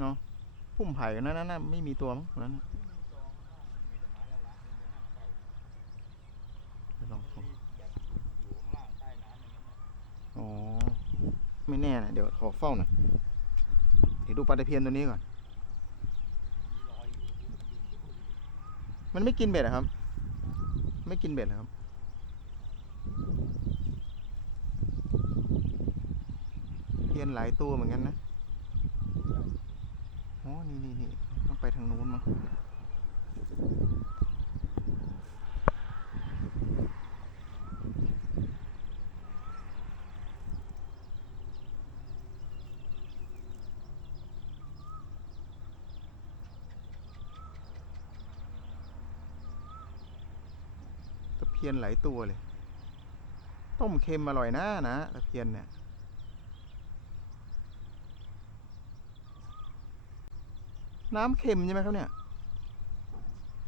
เนาะพุ่มไผ่นั่นน่ะไม่มีตัวมั้งนั้นลองส่องอ๋อ ไม่แน่นะเดี๋ยวขอเฝ้าหน่อยเดี๋ยวดูปลาตะเพียนตัวนี้ก่อน มันไม่กินเบ็ดเหรอครับ ไม่กินเบ็ดเหรอครับเพียนหลายตัวเหมือนกันนะ อ๋อ นี่นี่นี่ต้องไปทางนู้นมั้งตะเพียนหลายตัวเลย ต้มเค็มอร่อยนะนะตะเพียนเนี่ย น้ำเค็มใช่ไหมครับเนี่ย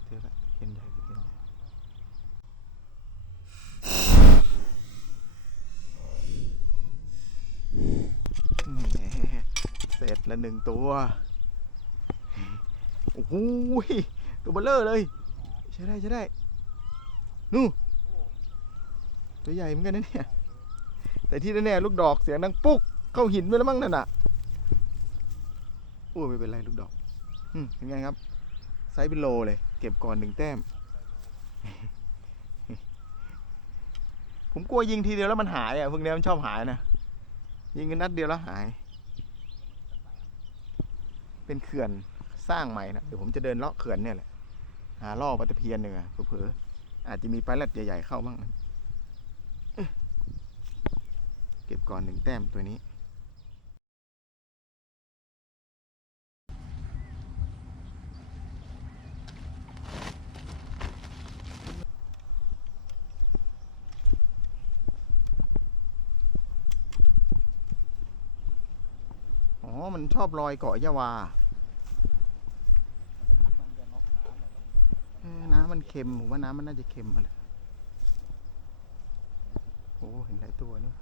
เจอละตะเพียนใหญ่ตะเพียนใหญ่แหมเสร็จละหนึ่งตัว โอ้โหยตัวเบลเลอร์เลย ใช้ได้ใช้ได้ นู่นตัวใหญ่เหมือนกันนะเนี่ย แต่ที่แน่ๆลูกดอกเสียงดังปุ๊ก เข้าหินไปแล้วมั้งนั่นน่ะโอ้ยไม่เป็นไรลูกดอกอืม เป็นไงครับ ไซส์เป็นโลเลย เก็บก่อนหนึ่งแต้ม ผมกลัวยิงทีเดียวแล้วมันหายอะพวกนี้มันชอบหายนะ ยิงกันนัดเดียวแล้วหาย เป็นเขื่อนสร้างใหม่นะ เดี๋ยวผมจะเดินเลาะเขื่อนเนี่ยแหละ หาล่อปลาตะเพียนหนึ่งอะเผลอๆอาจจะมีปลาแรดใหญ่ๆเข้าบ้างนะเก็บก่อนหนึ่งแต้มตัวนี้ มันชอบลอยเกาะยาวาน้ำมันเค็มผมว่าน้ำมันน่าจะเค็มมาเลยโอ้เห็นหลายตัวเนี่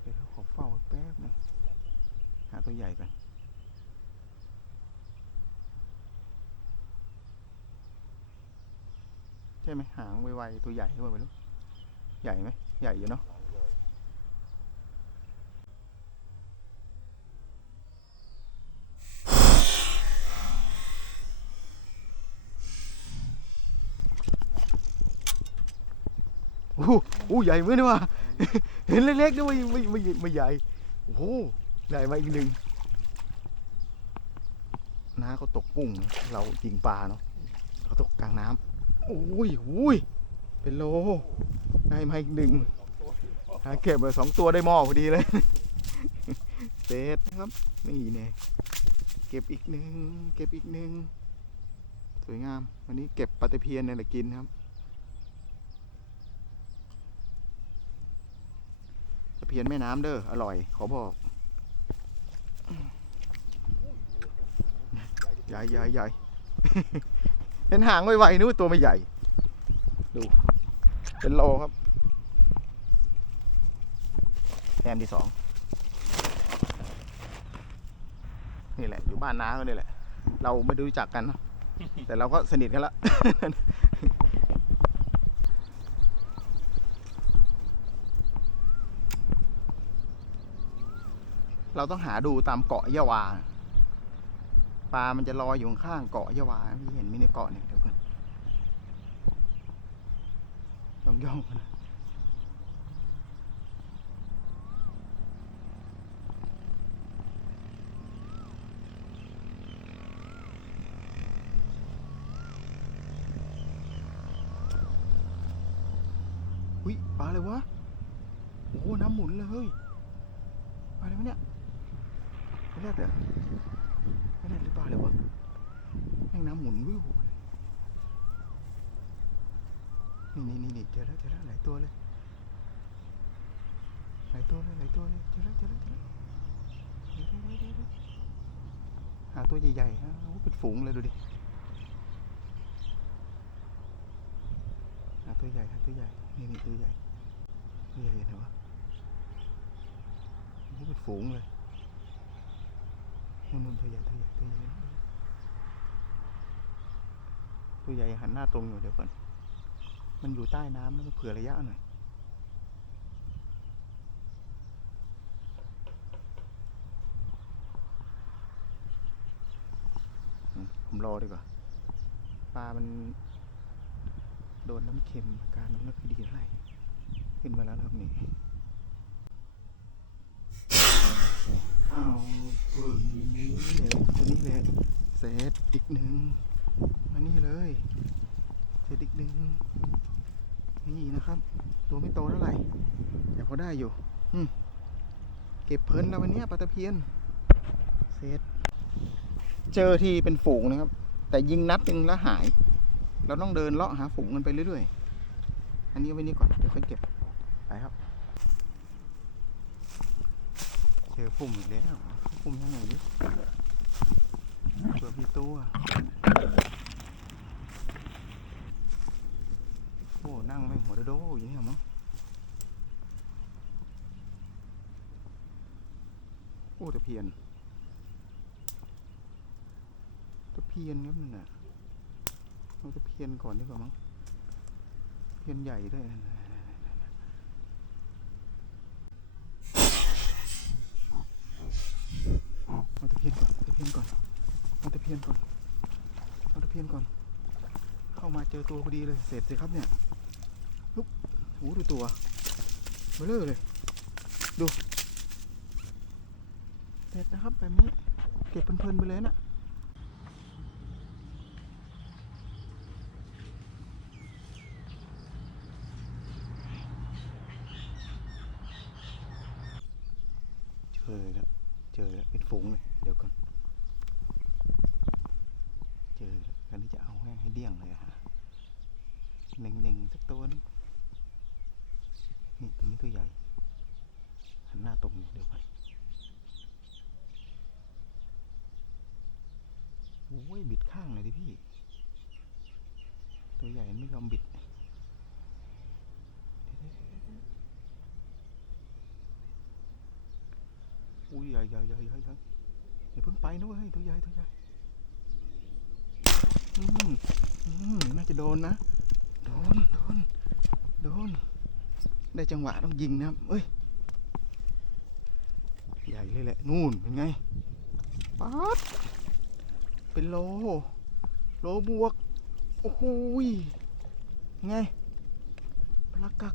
เดี๋ยวขอเฝ้าแป๊บหนึงหาตัวใหญ่ก่อนใช่ไหมหางไวๆตัวใหญ่หรือเปล่าไม่รู้ใหญ่ไหมใหญ่อยู่เนาะ อ้โหโอ้ใหญ่เหมือนกันว่ะเห็นเล็กๆด้วยไม่ไม่ไม่ไม่ใหญ่โอ้โหใหญ่มาอีกหนึ่งน้าเขาตกกุ้งเรายิงปลาเนาะเขาตกกลางน้ำโอ้ยโอ้ยเป็นโลได้มาอีกหนึ่งหาเก็บมาสองตัวได้หม้อพอดีเลยเสร็จนะครับนี่เนี่ยเก็บอีกหนึ่งเก็บอีกหนึ่งสวยงาม วันนี้เก็บปลาตะเพียนเนี่ยแหละกินครับ ตะเพียนแม่น้ำเด้ออร่อย ขอบอกใหญ่ใหญ่ใหญ่เห็นหางไวๆนึกว่าตัวไม่ใหญ่ ดู เป็นโลครับแต้มที่สองนี่แหละ อยู่บ้านน้าเขานี่แหละ เราไม่ด้รู้จักกันนะแต่เราก็สนิทกันละ เราต้องหาดูตามเกาะยาวา ปลา มันจะลอยอยู่ข้างเกาะยาวาพี่เห็นไหมในเกาะเนี่ยเดี๋ยวก่อนย่องย่องๆกันอุ้ยปลาอะไรวะ โอ้โหน้ำหมุนเลยเฮ้ย ปลาอะไรวะเนี่ยไม่ แรกเหรอไม่แรกหรือเปล่าอะไรวะแม่งน้ำหมุนวิวนี่นี่นี่นี่เจอแล้วเจอแล้วหลายตัวเลยหลายตัวเลยหลายตัวเลยเจอแล้วเจอแล้วเจอแล้วเดี๋ยวเดี๋ยวเดหาตัวใหญ่ๆฮะโอ้เป็นฝูงเลยดูดิหาตัวใหญ่หาตัวใหญ่นี่นี่ตัวใหญ่ตัวใหญ่เห็นไหมวะนี่เป็นฝูงเลย นู่นตัวใหญ่ตัวใหญ่ตัวใหญ่ตัวใหญ่หันหน้าตรงอยู่เดี๋ยวก่อน มันอยู่ใต้น้ำนะเผื่อระยะหน่อยผมรอดีกว่าปลามันโดนน้ำเค็มอาการมันไม่ค่อยดีเท่าไหร่ขึ้นมาแล้วครับนี่ เอาตัวนี้เลยตัวนี้เลยเซตอีกหนึ่งมานี่เลยเซตอีกหนึ่งนี่นะครับ ตัวไม่โตเท่าไหร่แต่พอได้อยู่อืมเก็บเพลินแล้ววันนี้ปลาตะเพียนเซตเจอที่เป็นฝูงนะครับ แต่ยิงนัดหนึ่งแล้วหาย เราต้องเดินเลาะหาฝูงกันไปเรื่อยๆ อันนี้ไว้นี่ก่อนเดี๋ยวค่อยเก็บไปครับ เจอปุ่มอีกแล้วปุ่มยังไงดิเผื่อมีตัวโอ้นั่งไม่งหัวโดๆอย่างนี้หรอมั้งโอ้ตะเพียนตะเพียนครับนั่นน่ะเอาตะเพียนก่อนดีกว่ามั้งเพียนใหญ่ด้วยนะเอาตะเพียนก่อนตะเพียนก่อนเอาตะเพียนก่อน เอาตะเพียนก่อน เข้ามาเจอตัวพอดีเลย เสร็จสิครับเนี่ยลุกโอ้ดูตัวเบลอเลย ดู เสร็จนะครับแบบนี้ เก็บเพลินๆไปเลยน่ะเจอแล้วเจอแล้วเป็นฝูงเลย เดี๋ยวก่อน เจอแล้วกันที่จะ เอาให้ให้เดี่ยงเลยฮะหนึ่งหนึ่งสักตัวนึงนี่ตัวนี้ตัวใหญ่ หันหน้าตรงอยู่เดี๋ยวก่อนโอ้ยบิดข้างเลยดิพี่ ตัวใหญ่ไม่ยอมบิดอุ้ยใหญ่ใหญ่ใหญ่ใหญ่ใหญ่อย่าเพิ่งไปนะเว้ยตัวใหญ่ตัวใหญ่ น่าจะโดนนะ โดน โดน โดน ได้จังหวะต้องยิงนะครับ เอ้ย ใหญ่เลยแหละ นู่นเป็นไงป๊าดเป็นโล โลบวก โอ้โหยไงปลากัก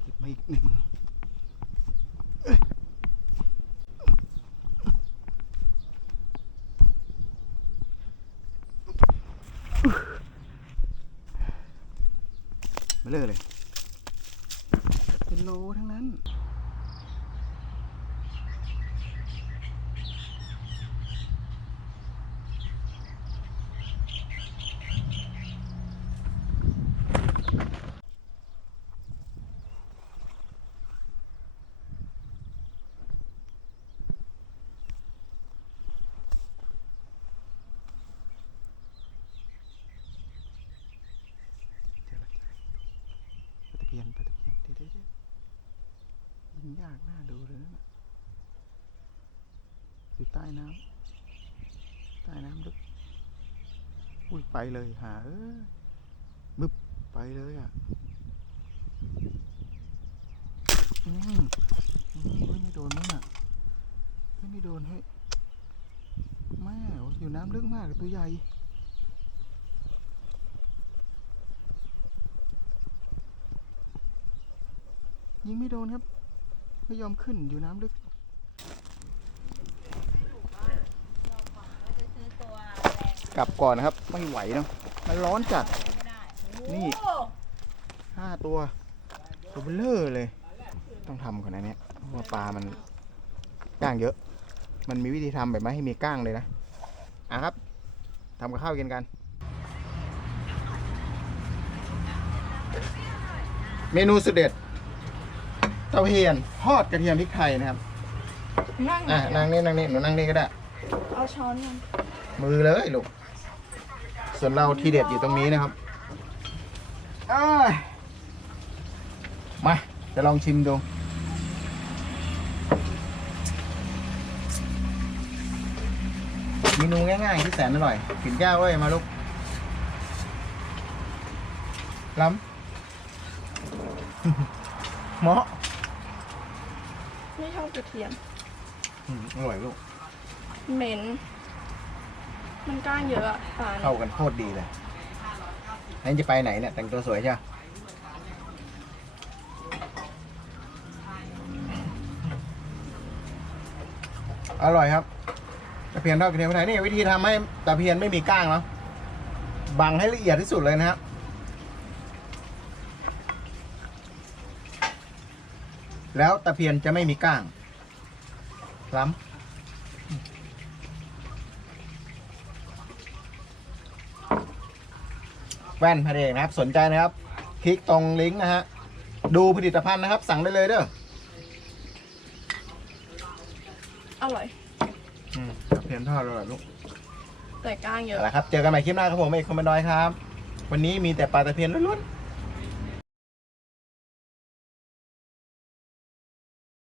เก็บมาอีกหนึ่ง มาเลยเลย เป็นโลทั้งนั้น เจอแล้วปลาตะเพียนปลาตะเพียนเดี๋ยวเดี๋ยวเดี๋ยวยิงยากน่าดูเลยนะอยู่ใต้น้ำใต้น้ำลึกอุ้ยไปเลยหาเอ้ยบึบไปเลยอะอืมอืมเฮ้ยไม่โดนมั้งอะเฮ้ยไม่โดนเฮ้ยแม่อยู่น้ำลึกมากเลยตัวใหญ่ ยิงไม่โดนครับ ไม่ยอมขึ้นอยู่น้ำลึกกลับก่อนนะครับ ไม่ไหวเนาะมันร้อนจัด นี่ ห้าตัวตัวเบลเลอร์เลย ต้องทำก่อนนะเนี่ยเพราะว่าปลามันก้างเยอะ มันมีวิธีทำแบบไม่ให้มีก้างเลยนะ อะครับทำกับข้าวกินกัน เมนูสุดเด็ด ต้าเฮียนทอดกระเทียมพริกไทยนะครับนั่งอะนั่งนี่นั่งนี่หนูนั่งนี่ก็ได้ เอาช้อนยังมือเลยลูกส่วนเราทีเด็ดอยู่ตรงนี้นะครับอ้ายมาจะลองชิมดูอเมนูง่ายๆที่แสนอร่อยกินย่าเว้ยมาลูกล้ำเหมาะไม่ชอบ กระเทียม อืมอร่อยลูก เหม็น มันก้างเยอะอะปลาเข้าเนี่ยกันโคตรดีเลยนั่นจะไปไหนเนี่ย แต่งตัวสวยใช่ปะอร่อยครับตะเพียนทอดกระเทียมไทยนี่วิธีทำให้ตะเพียนไม่มีก้างเนาะบังให้ละเอียดที่สุดเลยนะครับ แล้วตะเพียนจะไม่มีก้างล้ำแว่นพระเอกนะครับ สนใจนะครับ คลิกตรงลิงก์นะฮะ ดูผลิตภัณฑ์นะครับ สั่งได้เลยเด้อ อร่อย อืมเพียนทอดอร่อยลูก แต่ก้างเยอะ เอาละครับ เจอกันใหม่คลิปหน้าครับผมเอกคอมเมนดอยครับ วันนี้มีแต่ปลาตะเพียนล้วนๆ